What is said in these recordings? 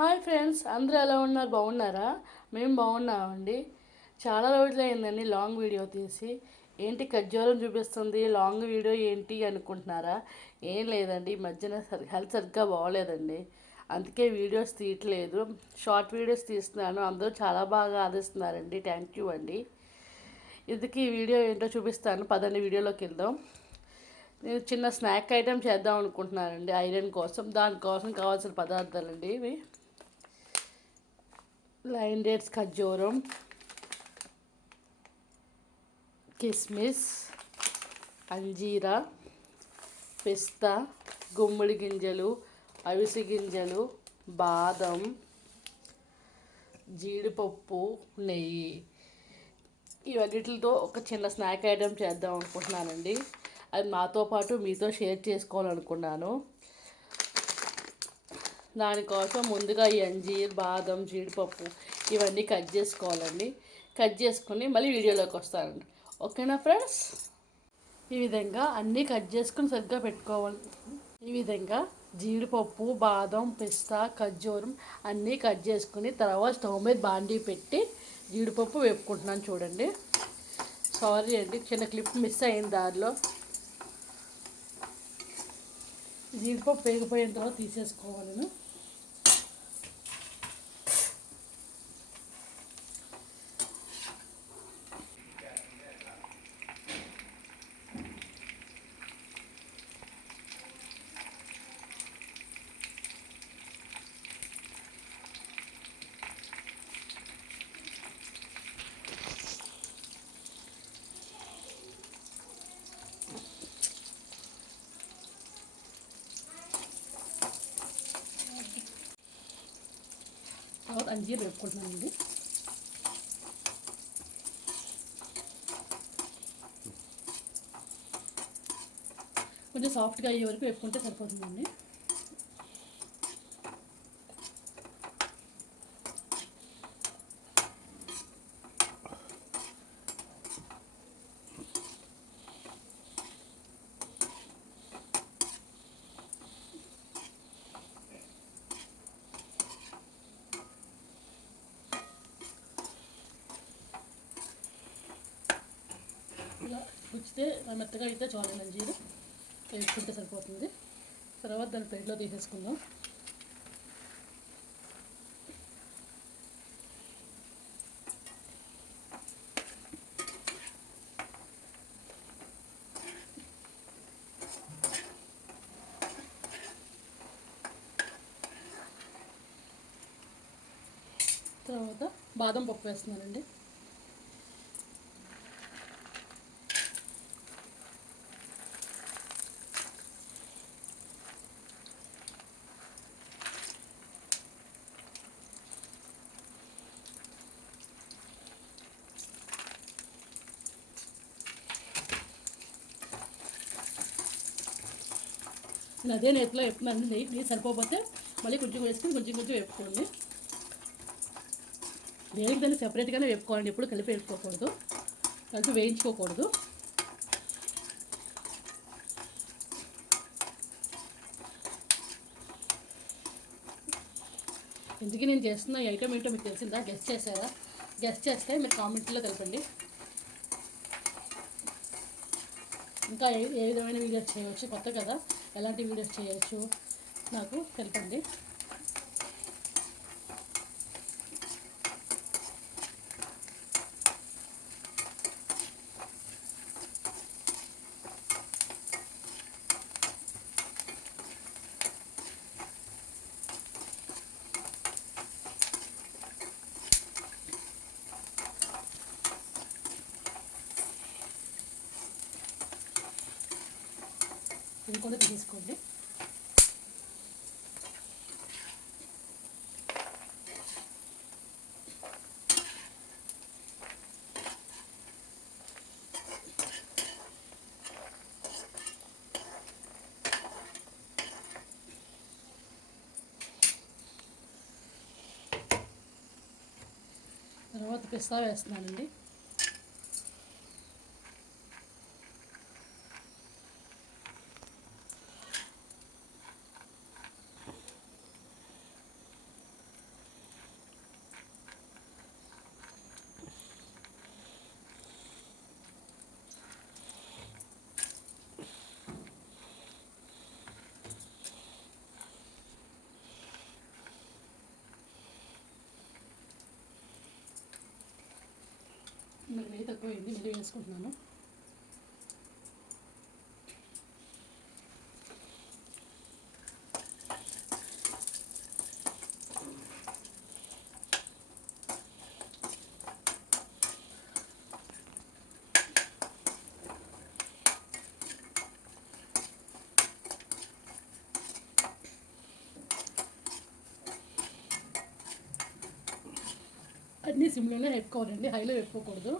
Hi friends, అందరూ ఎలా ఉన్నారు? బాగున్నారా? మేము బాగున్నామండి. చాలా రోజులు అయిందండి లాంగ్ వీడియో తీసి. ఏంటి ఖర్జూరం చూపిస్తుంది, లాంగ్ వీడియో ఏంటి అనుకుంటున్నారా? ఏం లేదండి, ఈ మధ్యన హెల్త్ సరిగ్గా బాగోలేదండి. అందుకే వీడియోస్ తీయట్లేదు. షార్ట్ వీడియోస్ తీస్తున్నాను. అందరూ చాలా బాగా ఆదరిస్తున్నారండి. థ్యాంక్ యూ అండి. ఇందుకు ఈ వీడియో ఏంటో చూపిస్తాను. పదండి వీడియోలోకి వెళ్దాం. నేను చిన్న స్నాక్ ఐటెం చేద్దాం అనుకుంటున్నానండి ఐరన్ కోసం. దానికోసం కావాల్సిన పదార్థాలండి ఇవి: లైన్ డేట్స్ ఖర్జూరం, కిస్మిస్, అంజీరా, పిస్తా, గుమ్మడి గింజలు, అవిసె గింజలు, బాదం, జీడిపప్పు, నెయ్యి. ఇవన్నిటితో ఒక చిన్న స్నాక్ ఐటెం చేద్దాం అనుకుంటున్నానండి. అది నాతో పాటు మీతో షేర్ చేసుకోవాలనుకున్నాను. దానికోసం ముందుగా ఈ అంజీర్, బాదం, జీడిపప్పు ఇవన్నీ కట్ చేసుకోవాలండి. కట్ చేసుకుని మళ్ళీ వీడియోలోకి వస్తానండి. ఓకేనా ఫ్రెండ్స్? ఈ విధంగా అన్నీ కట్ చేసుకుని సరిగ్గా పెట్టుకోవాలి. ఈ విధంగా జీడిపప్పు, బాదం, పిస్తా, ఖర్జూరం అన్నీ కట్ చేసుకుని తర్వాత స్టవ్ మీద బాండీ పెట్టి జీడిపప్పు వేపుకుంటున్నాను. చూడండి, సారీ అండి, చిన్న క్లిప్ మిస్ అయింది దారిలో. జీడిపప్పు వేగిపోయిన తర్వాత తీసేసుకోవాలి. తర్వాత అంజీర్ వేపుకుంటున్నానండి. కొంచెం సాఫ్ట్గా అయ్యే వరకు వేపుకుంటే సరిపోతుందండి. ఇలా గుచ్చితే మెత్తగా అయితే చాలు, అంజీరు వేసుకుంటే సరిపోతుంది. తర్వాత దాన్ని ప్లేట్లో తీసేసుకుందాం. తర్వాత బాదం పప్పు వేస్తున్నానండి. నేను అదే నేతిలో వేపుతున్నాను. నెయ్యి సరిపోతే మళ్ళీ కొంచెం వేసుకుని కొంచెం కొంచెం వేపుకోండి. దేనికి దాన్ని సెపరేట్గానే వేపుకోవాలండి, ఎప్పుడు కలిపి వేపుకోకూడదు, కలిపి వేయించుకోకూడదు. ఎందుకు నేను చేస్తున్న ఈ ఐటమ్ ఏంటో మీకు తెలిసిందా? గెస్ట్ చేశారా? గెస్ట్ చేస్తే మీరు కామెంట్లో తెలపండి. ఇంకా ఏ విధమైన వీడియోస్ చేయవచ్చు, కొత్త కదా, ఎలాంటి వీడియోస్ చేయవచ్చు నాకు తెలపండి. ఇది కూడా తీసుకోండి. తర్వాత పిస్తా వేస్తున్నానండి. నాకు నెయ్యి తక్కువైంది, మళ్ళీ వేసుకుంటున్నాను. అన్నీ సిమ్లోనే వేపుకోవాలండి, హైలో వేపుకోకూడదు.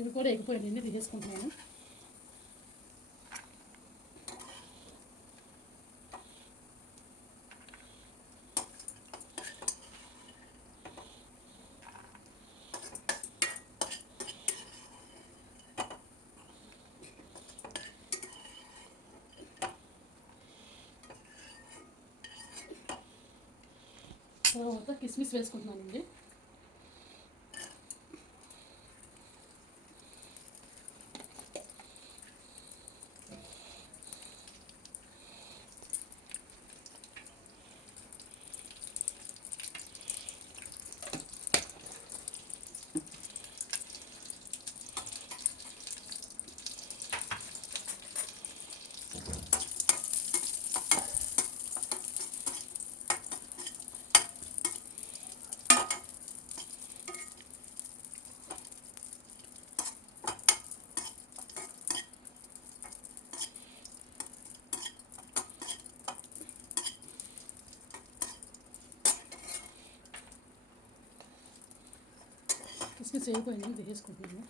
ఇవి కూడా ఎగిపోయిందండి, తీసేసుకుంటున్నాను. తర్వాత కిస్మిస్ వేసుకుంటున్నానండి. కిస్మిస్ వేగిపోయింది, తీసేసుకుంటున్నాను.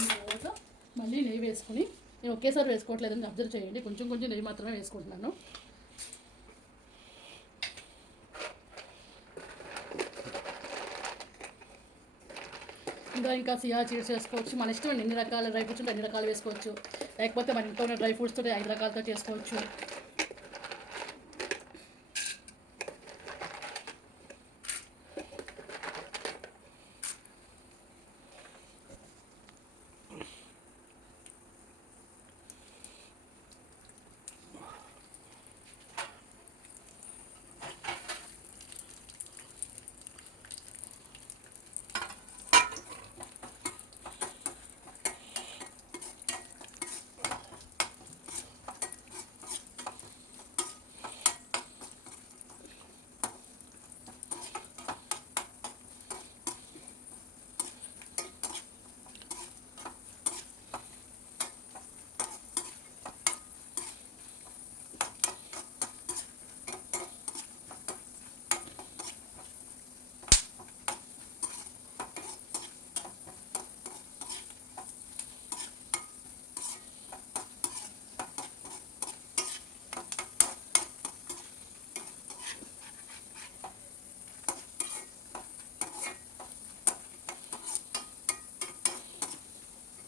తర్వాత మళ్ళీ నెయ్యి వేసుకొని, నేను ఒకేసారి వేసుకోవట్లేదని అబ్జర్వ్ చేయండి, కొంచెం కొంచెం నెయ్యి మాత్రమే వేసుకుంటున్నాను. ఇంకా సియా చీడ్స్ వేసుకోవచ్చు, మన ఇష్టం అండి. ఎన్ని రకాల డ్రై ఫ్రూట్స్ ఉంటే అన్ని రకాలు వేసుకోవచ్చు, లేకపోతే మన ఇంట్లో ఉన్న డ్రై ఫ్రూట్స్తో 5 రకాలతో చేసుకోవచ్చు.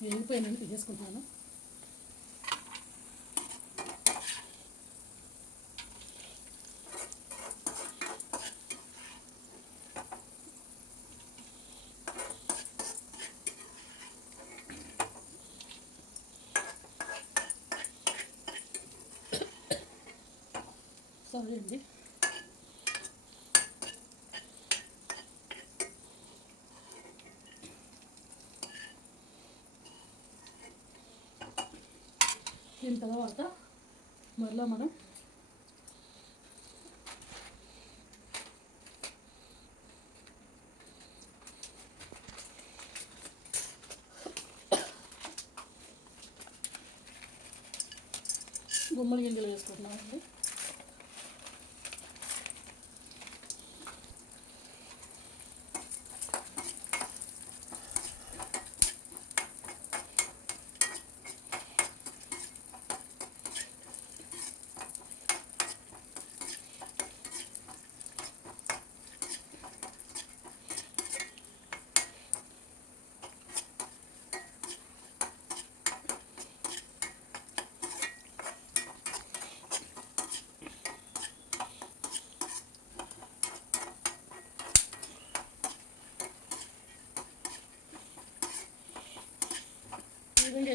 వేగిపోయినవి తీసేసుకుంటున్నాను. సారీ అండి. దీని తర్వాత మరలా మనం గుమ్మడి గింజలు వేసుకుంటున్నామండి.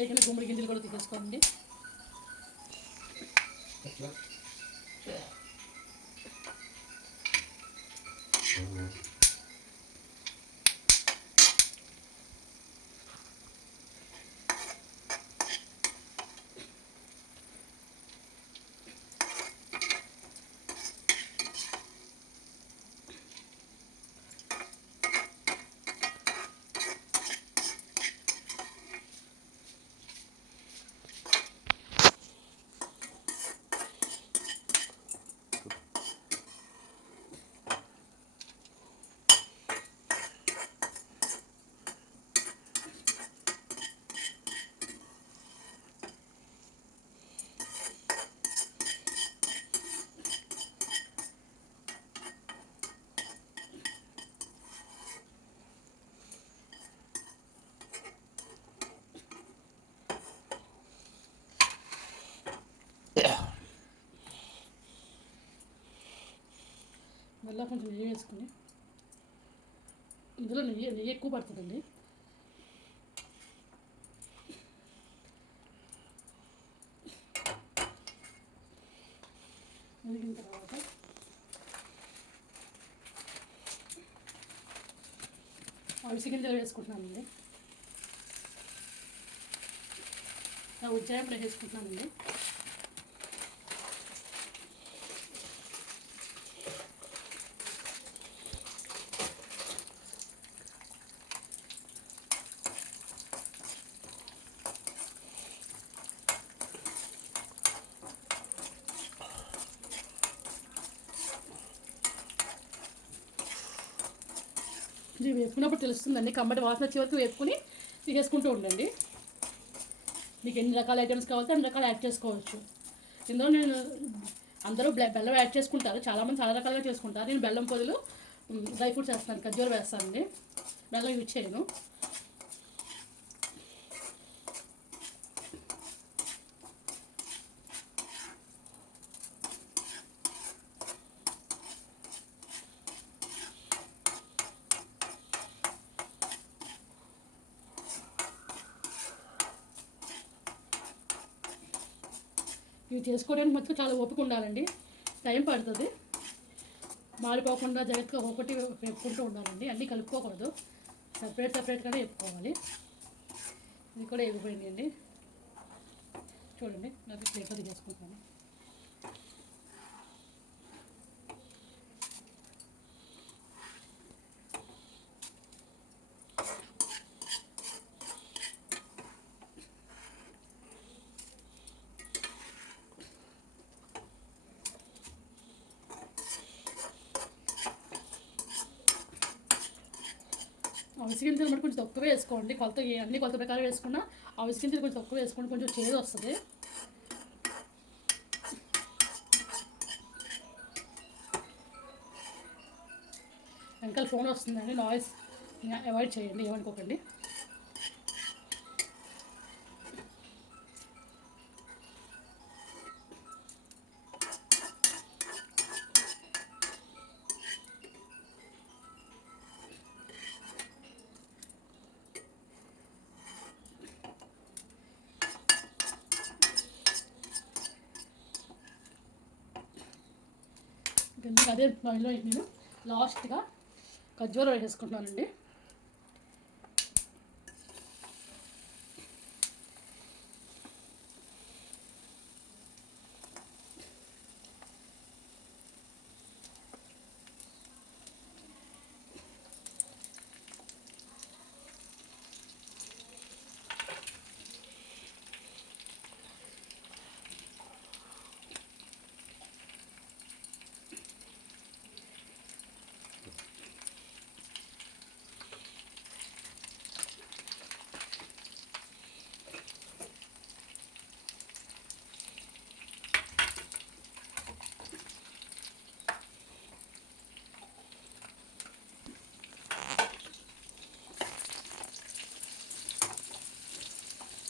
అయిపోయిన గుమ్మడి గింజలు కూడా తీసేసుకోండి. మళ్ళీ కొంచెం నెయ్యి వేసుకొని, ఇందులో నెయ్యి ఎక్కువ పడుతుందండి. మరిగిన తర్వాత అవిసె గింజలు వేసుకుంటున్నానండి. ఉజ్జాయం కూడా వేసుకుంటున్నానండి. ఇది వేపుకున్నప్పుడు తెలుస్తుందండి. కమ్మటి వాసన వచ్చే వరకు వేపుకొని తీసేసుకుంటూ ఉండండి. మీకు ఎన్ని రకాల ఐటమ్స్ కావాలంటే అన్ని రకాలు యాడ్ చేసుకోవచ్చు. ఇందులో నేను అందరూ బెల్లం యాడ్ చేసుకుంటారు, చాలామంది చాలా రకాలుగా చేసుకుంటారు. నేను బెల్లం పొదులు డ్రై ఫ్రూట్స్ వేస్తాను, ఖర్జూరం వేస్తానండి, బెల్లం యూజ్ చేయను. ఇవి చేసుకోవడానికి మటుకు చాలా ఓపిక ఉండాలండి, టైం పడుతుంది. మాడిపోకుండా జాగ్రత్తగా ఒకటి వేపుకుంటూ ఉండాలండి, అన్నీ కలుపుకోకూడదు, సపరేట్గానే వేపుకోవాలి. ఇది కూడా వేగిపోయింది అండి. చూడండి, నాకు ప్లేట్లో చేసుకుంటాను. అవిసె గింజలు మరి కొంచెం తక్కువ వేసుకోండి, అన్ని కొలత ప్రకారం వేసుకున్నా అవిసె గింజలు కొంచెం తక్కువ వేసుకోండి, కొంచెం చేదు వస్తుంది. వెనకాల ఫోన్ వస్తుందండి, నాయిస్ అవాయిడ్ చేయండి, ఏమనుకోకండి. అదే నూనెలో నేను లాస్ట్గా ఖర్జూరం వేసేసుకుంటున్నానండి.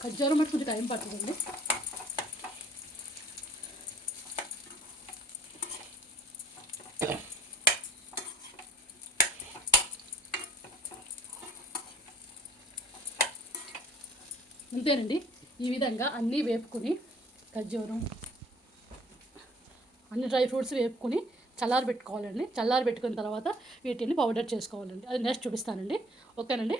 ఖర్జూరం మటు కొంచెం టైం పడుతుందండి. అంతేనండి, ఈ విధంగా అన్నీ వేపుకుని ఖర్జూరం అన్ని డ్రై ఫ్రూట్స్ వేపుకొని చల్లారబెట్టుకోవాలండి. చల్లారబెట్టుకున్న తర్వాత వీటిని పౌడర్ చేసుకోవాలండి. అది నెక్స్ట్ చూపిస్తానండి. ఓకేనండి.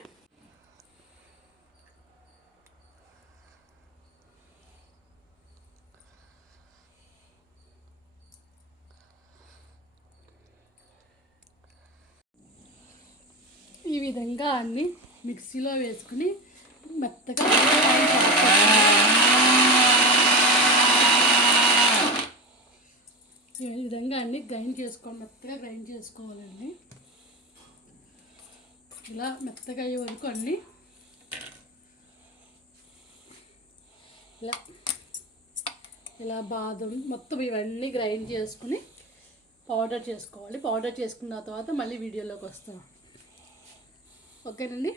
ఈ విధంగా అన్నీ మిక్సీలో వేసుకుని మెత్తగా ఈ విధంగా అన్నీ మెత్తగా గ్రైండ్ చేసుకోవాలండి. ఇలా మెత్తగా అయ్యే వరకు అన్నీ ఇలా బాదం మొత్తం ఇవన్నీ గ్రైండ్ చేసుకుని పౌడర్ చేసుకోవాలి. పౌడర్ చేసుకున్న తర్వాత మళ్ళీ వీడియోలోకి వస్తాం. ఓకేనండి.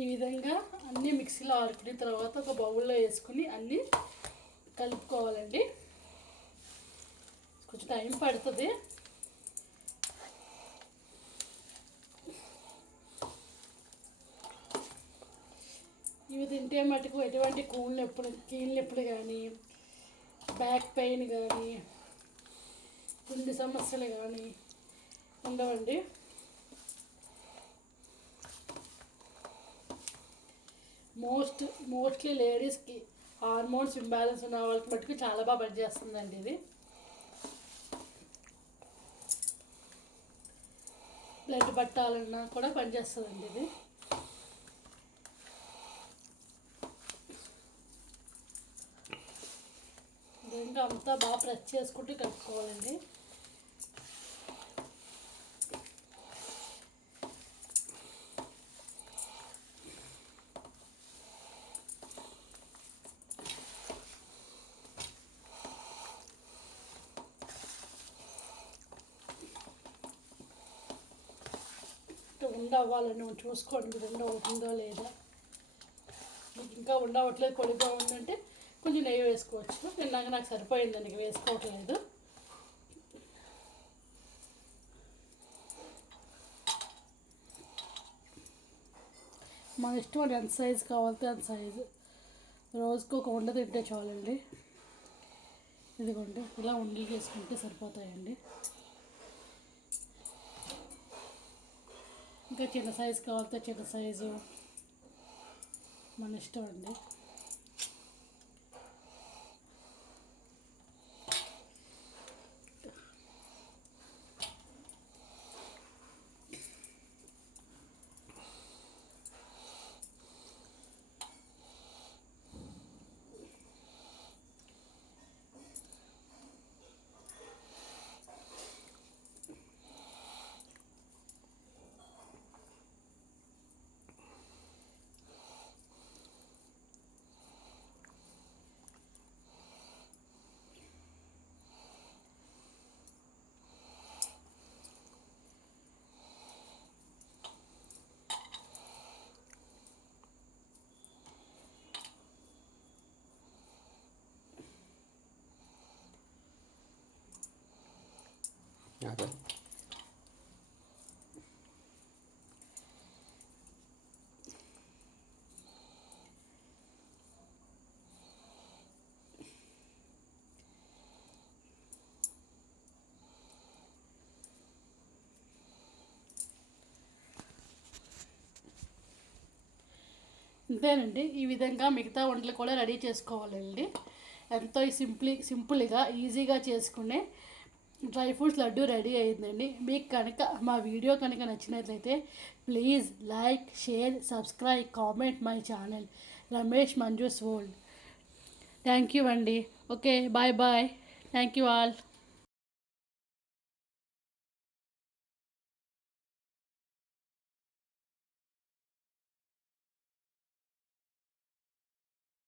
ఈ విధంగా అన్నీ మిక్సీలో ఆడుకున్న తర్వాత ఒక బౌల్లో వేసుకుని అన్నీ కలుపుకోవాలండి. కొంచెం టైం పడుతుంది. ఇవి తింటే మటుకు ఎటువంటి కీళ్ళ నొప్పులు కానీ, బ్యాక్ పెయిన్ కానీ, గుండె సమస్యలు కానీ ఉండవండి. మోస్ట్లీ లేడీస్కి హార్మోన్స్ ఇంబ్యాలెన్స్ ఉన్న వాళ్ళకి మటుకు చాలా బాగా పనిచేస్తుందండి ఇది. బ్లడ్ పట్టాలన్నా కూడా పనిచేస్తుందండి ఇది. ఇంకా అంతా బాగా ప్రెస్ చేసుకుంటూ కలుపుకోవాలండి. అవ్వాలని చూసుకోండి, ఉండ అవుతుందో లేదా. మీకు ఇంకా ఉండవట్లేదు, పొడిగా ఉందంటే కొంచెం నెయ్యి వేసుకోవచ్చు. నాకు సరిపోయిందండి, వేసుకోవట్లేదు. మన ఇష్టం ఎంత సైజు కావాలంటే అంత సైజు. రోజుకు ఒక ఉండ తింటే చాలండి. ఇదిగోండి ఇలా ఉండలు చేసుకుంటే సరిపోతాయండి. ఇంకా చిన్న సైజు కావాలంటే చిన్న సైజు మన ఇష్టం అండి. అదే ఇంతేనండి. ఈ విధంగా మిగతా వంటలు కూడా రెడీ చేసుకోవాలండి. ఎంతో సింపుల్గా ఈజీగా చేసుకునే డ్రై ఫ్రూట్స్ లడ్డు రెడీ అయిందండి. మీకు కనుక మా వీడియో కనుక నచ్చినట్లయితే please like, share, subscribe, comment my channel Ramesh Manju's world. Thank you అండి. Okay, bye bye. Thank you all.